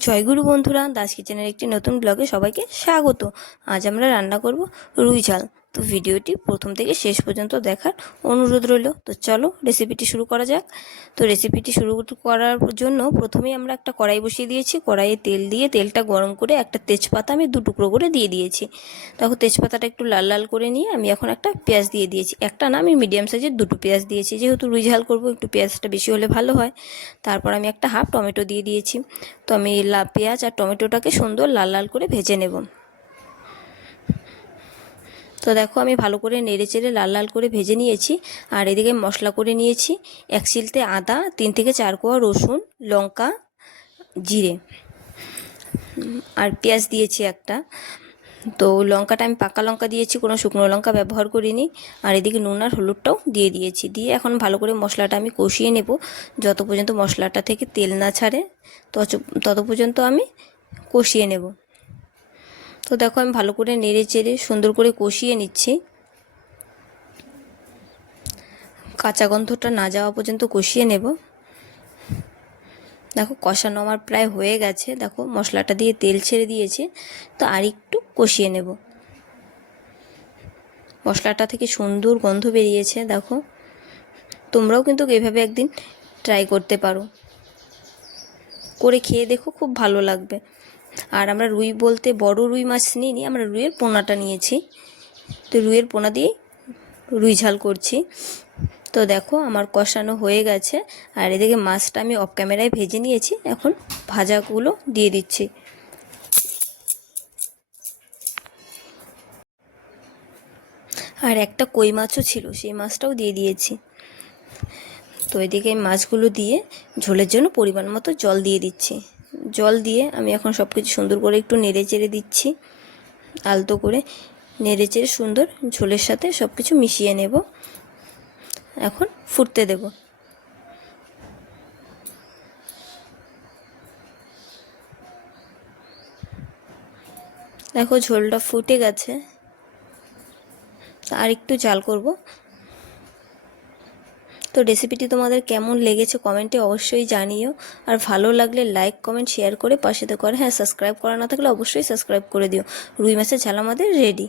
জয়গুরু বন্ধুরা, দাস কিচেনের একটি নতুন ব্লগে সবাইকে স্বাগত। আজ আমরা রান্না করব রুই ঝাল। তো ভিডিওটি প্রথম থেকে শেষ পর্যন্ত দেখার অনুরোধ রইল। তো চলো রেসিপিটি শুরু করা যাক। তো রেসিপিটি শুরু করার জন্য প্রথমেই আমরা একটা কড়াই বসিয়ে দিয়েছি। কড়াইয়ে তেল দিয়ে তেলটা গরম করে একটা তেজপাতা আমি দু টুকরো করে দিয়ে দিয়েছি। দেখো তেজপাতাটা একটু লাল লাল করে নিয়ে আমি এখন একটা পেঁয়াজ দিয়ে দিয়েছি। একটা না আমি মিডিয়াম সাইজের দুটো পেঁয়াজ দিয়েছি। যেহেতু রুই ঝাল করব, একটু পেঁয়াজটা বেশি হলে ভালো হয়। তারপর আমি একটা হাফ টমেটো দিয়ে দিয়েছি। তো আমি পেঁয়াজ আর টমেটোটাকে সুন্দর লাল লাল করে ভেজে নেব। তো দেখো আমি ভালো করে নেড়ে চেড়ে লাল লাল করে ভেজে নিয়েছি। আর এদিকে মশলা করে নিয়েছি এক চিলতে আদা, তিন থেকে চার কোয়া রসুন, লঙ্কা, জিরে। আর পেঁয়াজ দিয়েছি একটা। তো লঙ্কাটা আমি পাকা লঙ্কা দিয়েছি, কোনো শুকনো লঙ্কা ব্যবহার করিনি। আর এদিকে নুন আর হলুদটাও দিয়ে দিয়েছি। দিয়ে এখন ভালো করে মশলাটা আমি কষিয়ে নেব। যত পর্যন্ত মশলাটা থেকে তেল না ছাড়ে তত পর্যন্ত আমি কষিয়ে নেব। তো দেখো আমি ভালো করে নেড়ে চেড়ে সুন্দর করে কষিয়ে নিচ্ছি। কাঁচা গন্ধটা না যাওয়া পর্যন্ত কষিয়ে নেব। দেখো কষানো আমার প্রায় হয়ে গেছে। দেখো মশলাটা দিয়ে তেল ছেড়ে দিয়েছে, তো আর একটু কষিয়ে নেব। মশলাটা থেকে সুন্দর গন্ধ বেরিয়েছে, দেখো। তোমরাও কিন্তু এভাবে একদিন ট্রাই করতে পারো। করে খেয়ে দেখো খুব ভালো লাগবে। আর আমরা রুই বলতে বড় রুই মাছ নিইনি আমরা রুইয়ের পোনাটা নিয়েছি। তো রুইয়ের পোনা দিয়েই রুই ঝাল করছি। তো দেখো আমার কষানো হয়ে গেছে। আর এদিকে মাছটা আমি অফ ক্যামেরায় ভেজে নিয়েছি। এখন ভাজাগুলো দিয়ে দিচ্ছি। আর একটা কই মাছও ছিল, সেই মাছটাও দিয়ে দিয়েছি। তো এদিকে মাছগুলো দিয়ে ঝোলের জন্য পরিমাণ মতো জল দিয়ে দিচ্ছি। জল দিয়ে আমি এখন সব কিছু সুন্দর করে একটু নেড়ে চেড়ে দিচ্ছি, আলতো করে। নেড়ে চেড়ে সুন্দর ঝোলের সাথে সব কিছু মিশিয়ে নেব। এখন ফুটতে দেব। দেখো ঝোলটা ফুটে গেছে। আর একটু জাল করব। তো রেসিপিটি তোমাদের কেমন লেগেছে কমেন্টে অবশ্যই জানিও। আর ভালো লাগলে লাইক কমেন্ট শেয়ার করে পাশে তো করে হ্যাঁ সাবস্ক্রাইব করা না থাকলে অবশ্যই সাবস্ক্রাইব করে দিও। রুই মাছের ঝাল আমাদের রেডি